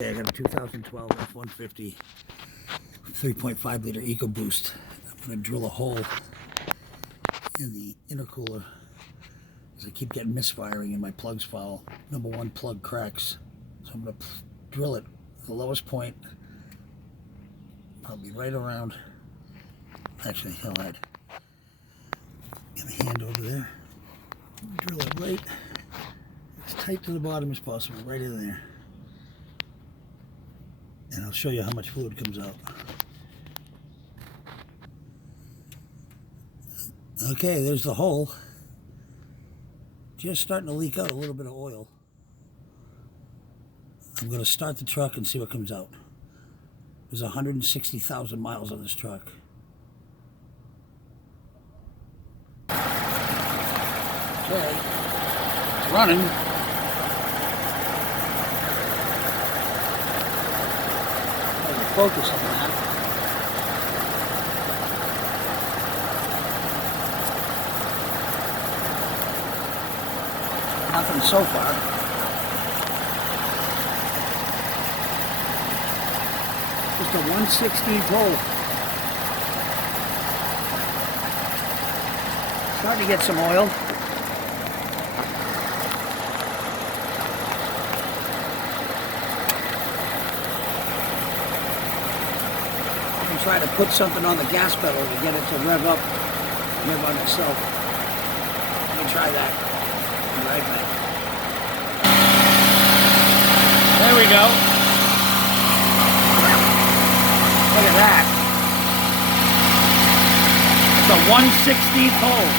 I got a 2012 f-150 3.5 liter EcoBoost. I'm going to drill a hole in the intercooler because I keep getting misfiring and my plugs foul. Number one plug cracks. So I'm going to drill it at the lowest point, probably right around, actually hell, I'd get a hand over there, drill it right as tight to the bottom as possible, right in there. And I'll show you how much fluid comes out. Okay, there's the hole. Just starting to leak out a little bit of oil. I'm going to start the truck and see what comes out. There's 160,000 miles on this truck. Okay, it's running. Focus on that. Nothing so far. Just a 1/16 hole. Starting to get some oil. Try to put something on the gas pedal to get it to rev up, rev on itself. Let me try that. Be right back. There we go. Look at that. It's a 1/16 hole.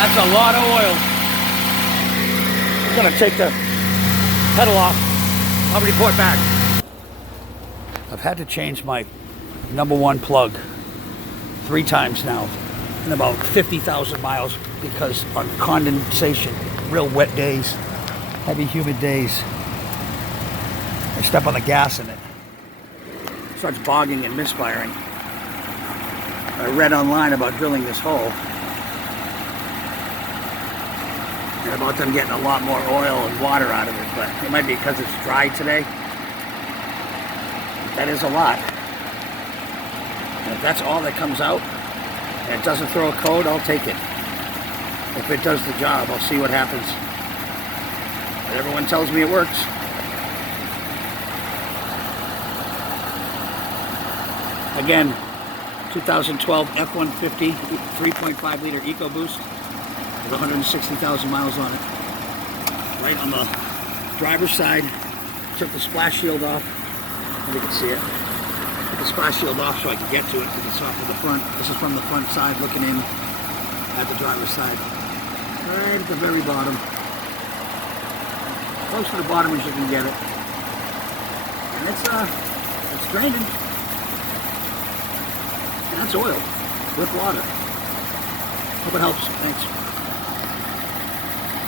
That's a lot of oil. I'm gonna take the pedal off. I'll report back. I've had to change my number one plug 3 times now in about 50,000 miles because on condensation, real wet days, heavy humid days, I step on the gas and it starts bogging and misfiring. I read online about drilling this hole and about them getting a lot more oil and water out of it, but it might be because it's dry today. That is a lot. And if that's all that comes out and it doesn't throw a code, I'll take it. If it does the job, I'll see what happens. But everyone tells me it works. Again, 2012 f-150 3.5 liter EcoBoost. 160,000 miles on it. Right on the driver's side. Took the splash shield off. You can see it. Took the splash shield off so I can get to it because it's off of the front. This is from the front side looking in at the driver's side. Right at the very bottom. Close to the bottom as you can get it. And it's draining. And that's oil with water. Hope it helps. Thanks.